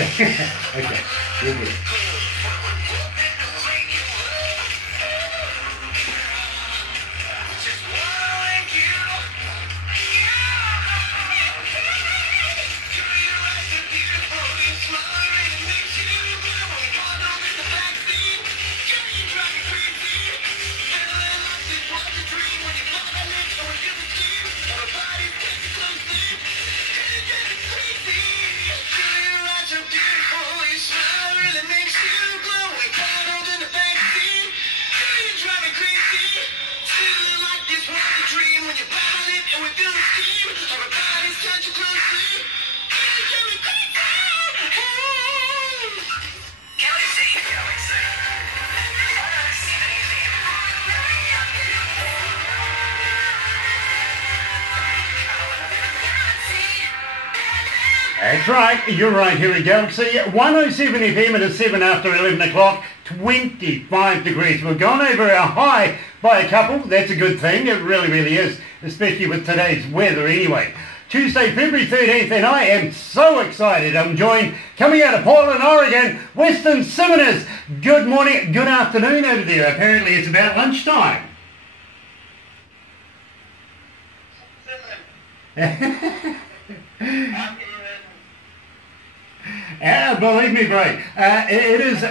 Okay, you're good. That's right, you're right here at Galaxy 107 FM. It is 7 after 11 o'clock, 25 degrees. We've gone over our high by a couple. That's a good thing, it really is, especially with today's weather anyway. Tuesday, February 13th, and I am so excited. I'm joined, coming out of Portland, Oregon, Weston Simonis. Good morning, good afternoon over there. Apparently it's about lunchtime. Believe me, bro, it is,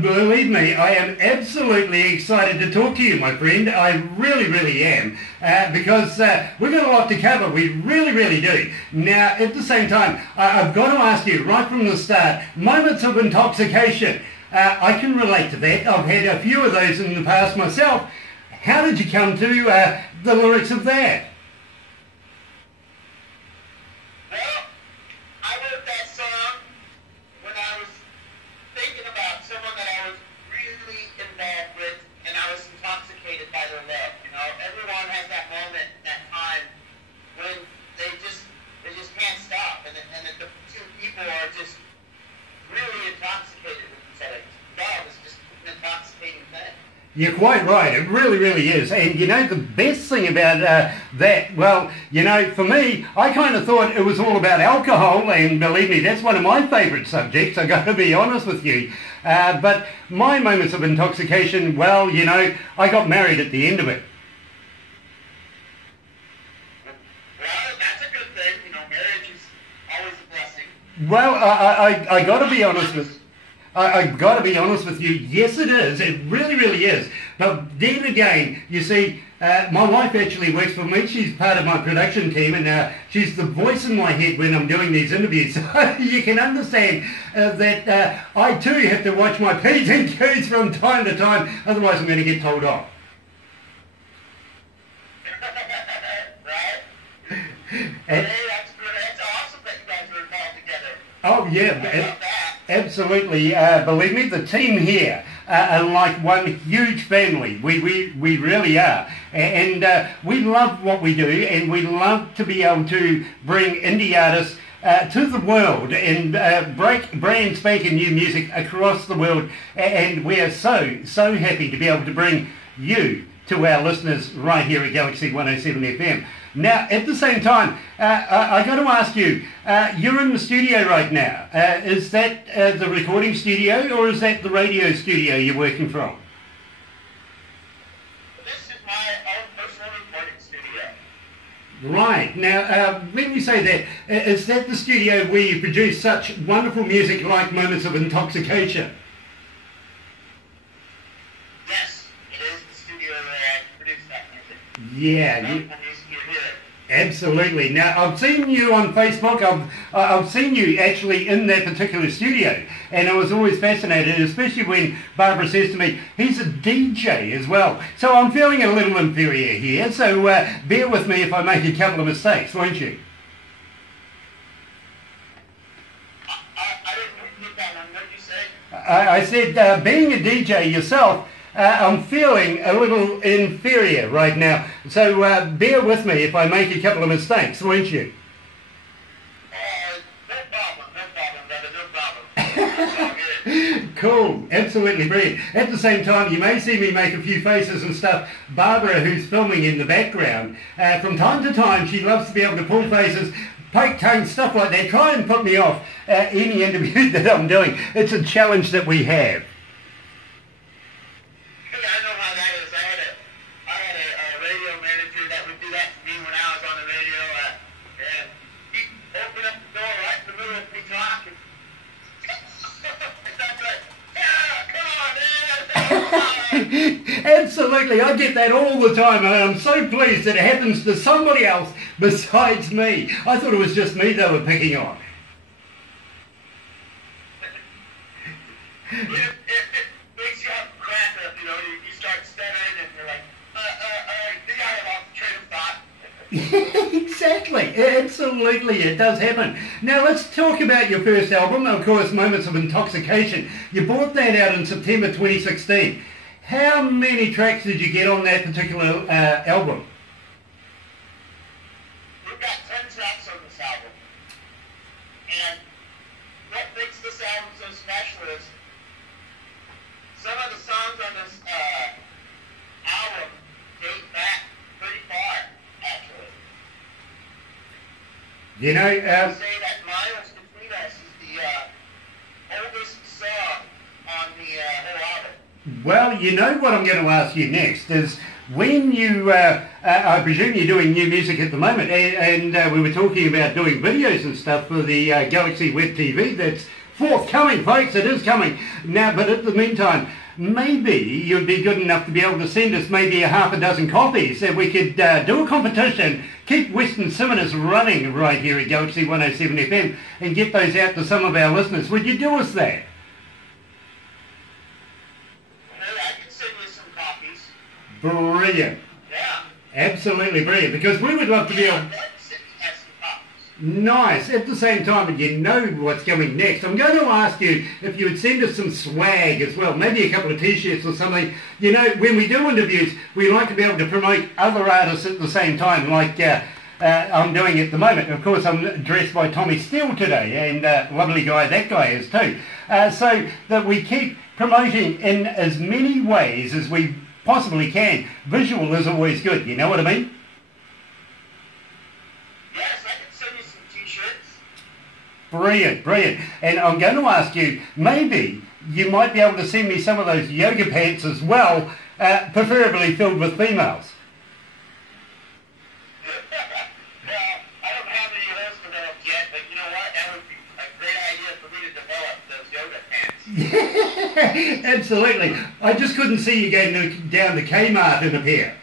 believe me, I am absolutely excited to talk to you, my friend. I really am, because we've got a lot to cover. We really do. Now, at the same time, I've got to ask you, right from the start, moments of intoxication. I can relate to that. I've had a few of those in the past myself. How did you come to the lyrics of that? You're quite right, it really is. And you know, the best thing about that, well, you know, for me, I kind of thought it was all about alcohol, and believe me, that's one of my favourite subjects, I've got to be honest with you. But my moments of intoxication, well, you know, I got married at the end of it. Well, that's a good thing, you know, marriage is always a blessing. Well, I got to be honest with I've got to be honest with you, yes it is, it really is. But then again, you see, my wife actually works for me, she's part of my production team, and she's the voice in my head when I'm doing these interviews. So you can understand that I too have to watch my P's and Q's from time to time, otherwise I'm going to get told off. Right? Hey, that's good, that's awesome that you guys are involved together. Oh yeah. Absolutely, believe me, the team here are like one huge family. We really are, and we love what we do, and we love to be able to bring indie artists to the world and break brand spanking new music across the world, and we are so happy to be able to bring you to our listeners right here at Galaxy 107 FM. Now, at the same time, I got to ask you, you're in the studio right now. Is that the recording studio, or is that the radio studio you're working from? This is my own personal recording studio. Right. Now, when you say that, is that the studio where you produce such wonderful music like Moments of Intoxication? Yes, it is the studio where I produce that music. Yeah. Absolutely. Now, I've seen you on Facebook. I've seen you actually in that particular studio, and I was always fascinated, especially when Barbara says to me, he's a DJ as well. So I'm feeling a little inferior here, so bear with me if I make a couple of mistakes, won't you? I didn't get that one. What did you say? I said, being a DJ yourself, I'm feeling a little inferior right now, so bear with me if I make a couple of mistakes, won't you? No problem, brother, no problem. Cool, absolutely brilliant. At the same time, you may see me make a few faces and stuff. Barbara, who's filming in the background, from time to time, she loves to be able to pull faces, poke tongue, stuff like that. Try and put me off any interview that I'm doing. It's a challenge that we have. I know how that is. I had a radio manager that would do that to me when I was on the radio, and he'd open up the door right in the middle of me talking. Absolutely, I get that all the time, and I'm so pleased that it happens to somebody else besides me. I thought it was just me they were picking on. It makes you have a crack up, you know, you start stuttering and you're like, think I have off the train of thought. Exactly, absolutely, it does happen. Now let's talk about your first album, of course, Moments of Intoxication. You brought that out in September 2016. How many tracks did you get on that particular album? We've got 10 tracks on this album. And what makes this album so special is some of the songs on this album date back pretty far, actually. You know, I say that Miles Between Us is the oldest song on the whole album. well, you know what I'm going to ask you next is when you, I presume you're doing new music at the moment, and we were talking about doing videos and stuff for the Galaxy Web TV that's forthcoming, folks, it is coming. Now, but in the meantime, maybe you'd be good enough to be able to send us maybe a half a dozen copies that we could do a competition, keep Weston Simonis running right here at Galaxy 107 FM and get those out to some of our listeners. Would you do us that? Brilliant. Yeah. Absolutely brilliant, because we would love to be able... Nice. At the same time, you know what's coming next. I'm going to ask you if you would send us some swag as well, maybe a couple of t-shirts or something. You know, when we do interviews, we like to be able to promote other artists at the same time, like I'm doing at the moment. Of course, I'm dressed by Tommy Steele today, and lovely guy that guy is too. So that we keep promoting in as many ways as we possibly can. Visual is always good, you know what I mean? Yes, I can send you some t-shirts. Brilliant, brilliant. And I'm going to ask you, maybe you might be able to send me some of those yoga pants as well, preferably filled with females. Well, I don't have any of those developed yet, but you know what? That would be a great idea for me to develop those yoga pants. Absolutely. I just couldn't see you going down to Kmart in a pair.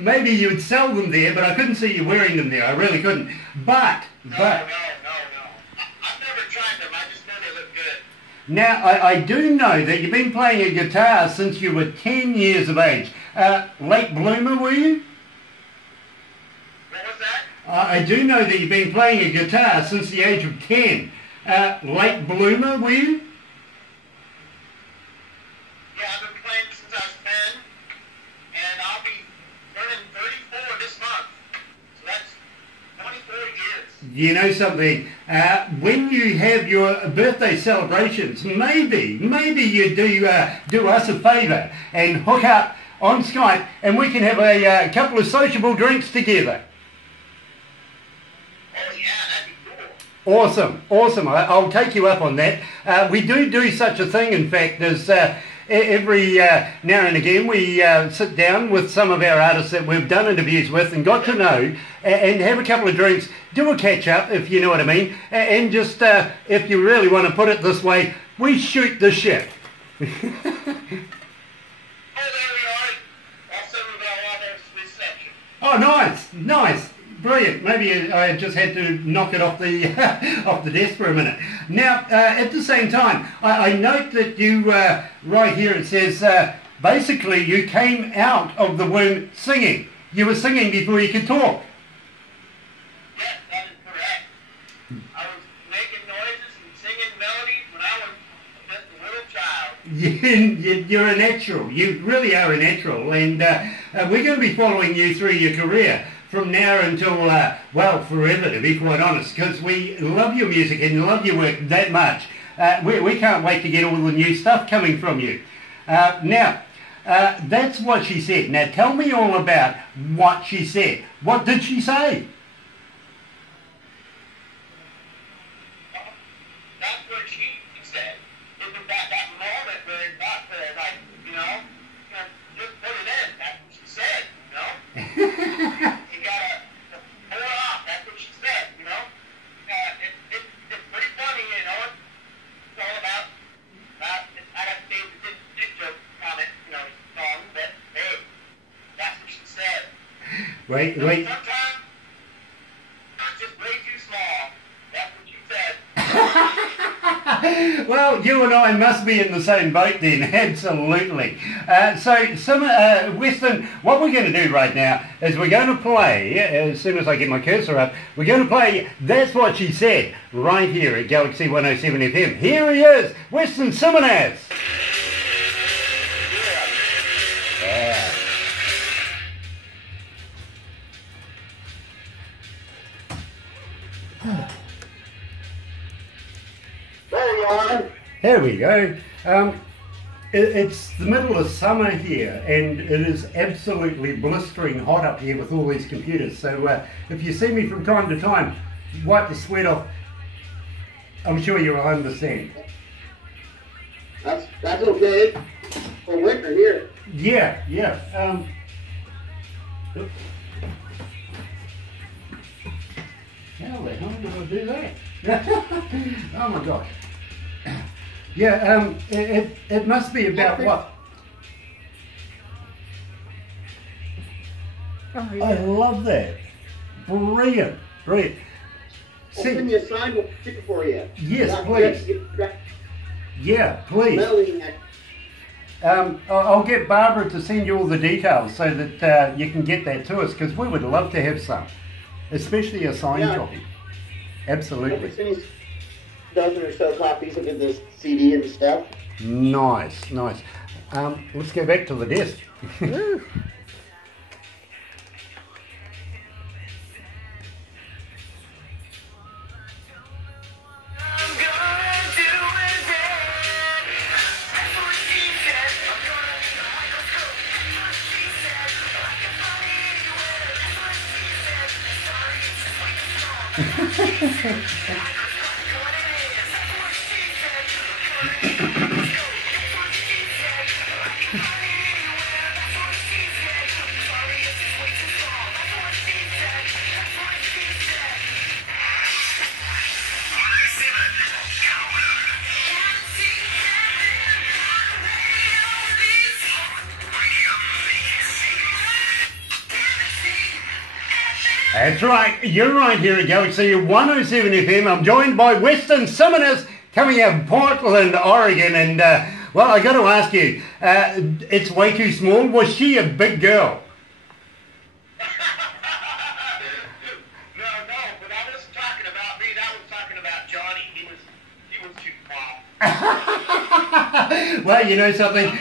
Maybe you'd sell them there, but I couldn't see you wearing them there. I really couldn't. But... No. I've never tried them. I just know they look good. Now, I do know that you've been playing a guitar since you were 10 years of age. Late bloomer, were you? What was that? I do know that you've been playing a guitar since the age of 10. Late bloomer, were you? Yeah, I've been playing since I was 10, and I'll be turning 34 this month. So that's 24 years. You know something, when you have your birthday celebrations, maybe you do us a favour and hook up on Skype and we can have a couple of sociable drinks together. Oh yeah, that'd be cool. Awesome. I'll take you up on that. We do such a thing, in fact, as every now and again we sit down with some of our artists that we've done interviews with and got to know and have a couple of drinks, do a catch up, if you know what I mean, and just, if you really want to put it this way, we shoot the shit. Oh, there we are. Also, we've got a lot of reception. Oh, nice. Brilliant. Maybe I just had to knock it off the off the desk for a minute. Now, at the same time, I note that you, right here it says, basically you came out of the womb singing. You were singing before you could talk. Yes, that is correct. I was making noises and singing melodies when I was just a little child. You're a natural. You really are a natural. And we're going to be following you through your career from now until, well, forever, to be quite honest, because we love your music and love your work that much. We can't wait to get all the new stuff coming from you. Now, that's what she said. Now tell me all about what she said. What did she say? That's what she said. It was that moment where it got there, like, just put it in. That's what she said, You gotta pull it off. That's what she said, It's pretty funny, It's all about I got to say the joke comment, song, but hey, that's what she said. Wait. Sometimes it's just way too small. That's what she said. Well, you and I must be in the same boat then, absolutely. Weston, what we're going to do right now is we're going to play, as soon as I get my cursor up, we're going to play That's What She Said, right here at Galaxy 107 FM. Here he is, Weston Simonis. Yeah. There we go. It's the middle of summer here, and it is absolutely blistering hot up here with all these computers. So if you see me from time to time, wipe the sweat off. I'm sure you'll understand. That's okay. For winter here. Yeah. How the hell did I do that? Oh my gosh. Yeah, it must be about what? Oh, yeah. I love that. Brilliant. I'll send you a signed ticket for you. Yes, please. Yeah, please. I'll get Barbara to send you all the details so that you can get that to us, because we would love to have some, especially a signed copy. Absolutely. Dozen or so copies of this CD and stuff. Nice. Let's go back to the desk. That's right, you're right here at Galaxy 107 FM. I'm joined by Weston Simonis, coming out of Portland, Oregon, and well, I got to ask you, it's way too small. Was she a big girl? No, but I wasn't talking about me. That was talking about Johnny. He was too small. Well, you know something?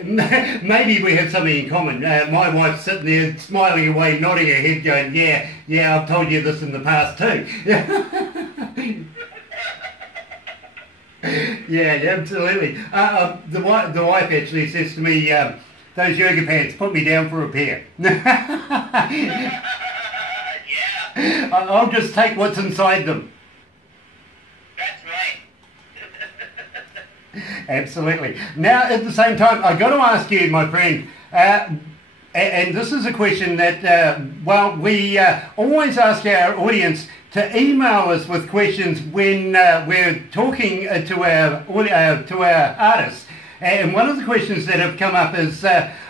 Maybe we have something in common. My wife's sitting there smiling away, nodding her head, going, yeah, I've told you this in the past too. Yeah, absolutely. The wife actually says to me, those yoga pants, put me down for a pair. Yeah. I'll just take what's inside them. That's right. Absolutely. Now, at the same time, I've got to ask you, my friend, and this is a question that, we always ask our audience to email us with questions when we're talking to our artists. And one of the questions that have come up is,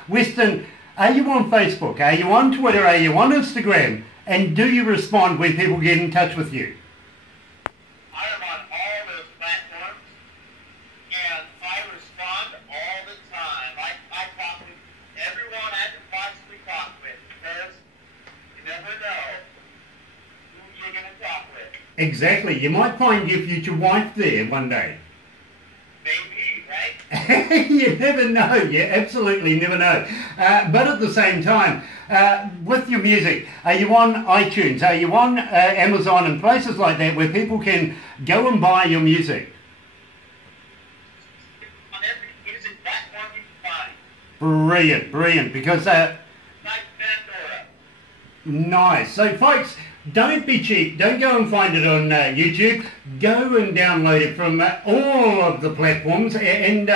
Weston, are you on Facebook? Are you on Twitter? Are you on Instagram? And do you respond when people get in touch with you? I am on all those platforms, and I respond all the time. I talk to everyone I can possibly talk with, because you never know who you're going to talk with. Exactly. You might find your future wife there one day. Maybe, right? You never know. You absolutely never know. But at the same time, with your music, are you on iTunes? Are you on Amazon and places like that where people can go and buy your music? On every music platform you can Brilliant, brilliant, because nice. So folks, don't be cheap. Don't go and find it on YouTube. Go and download it from all of the platforms and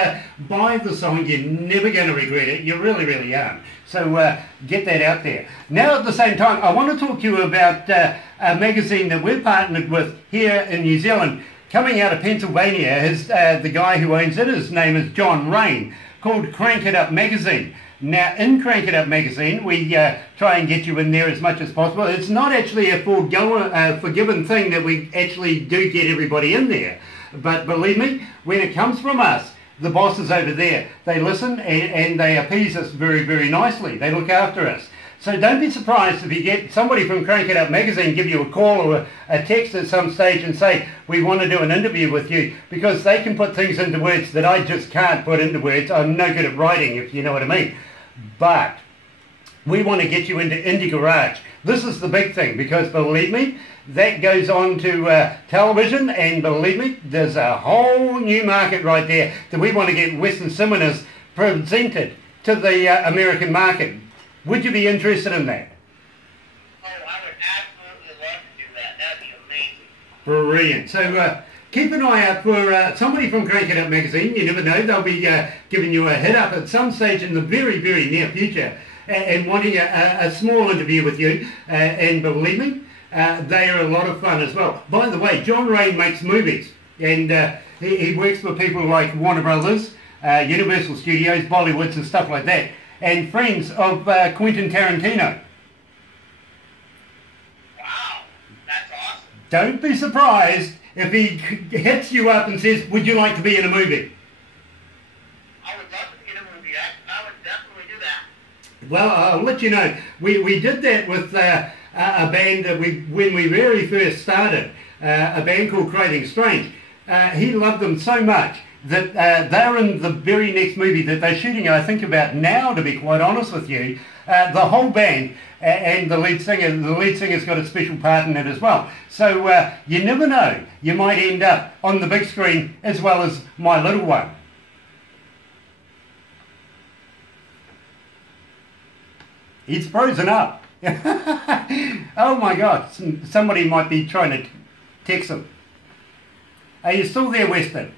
buy the song. You're never going to regret it. You really, really aren't. So get that out there. Now at the same time, I want to talk to you about a magazine that we're partnered with here in New Zealand, coming out of Pennsylvania. The guy who owns it, his name is John Rain, called Crank It Up Magazine. Now, in Crank It Up Magazine, we try and get you in there as much as possible. It's not actually a forgiven thing that we actually do get everybody in there. But believe me, when it comes from us, the bosses over there, they listen and they appease us very, very nicely. They look after us. So don't be surprised if you get somebody from Crank It Up Magazine give you a call or a text at some stage and say, we want to do an interview with you, because they can put things into words that I just can't put into words. I'm no good at writing, if you know what I mean. But we want to get you into Indie Garage. This is the big thing, because believe me, that goes on to television, and believe me, there's a whole new market right there that we want to get Weston Simonis presented to the American market. Would you be interested in that? Oh, I would absolutely love to do that. That'd be amazing. Brilliant. So keep an eye out for somebody from Crank It Up Magazine. You never know, they'll be giving you a hit up at some stage in the very, very near future and wanting a small interview with you. And believe me, they are a lot of fun as well. By the way, John Rain makes movies, and he works for people like Warner Brothers, Universal Studios, Bollywoods and stuff like that, and friends of Quentin Tarantino. Wow, that's awesome. Don't be surprised if he hits you up and says, would you like to be in a movie? I would love to be in a movie. I would definitely do that. Well, I'll let you know. We did that with a band that when we very first started, a band called Craving Strange. He loved them so much that they're in the very next movie that they're shooting, I think about now, to be quite honest with you. The whole band and the lead singer's got a special part in it as well. So you never know, you might end up on the big screen as well as my little one. He's frozen up. Oh my God, somebody might be trying to text him. Are you still there, Weston?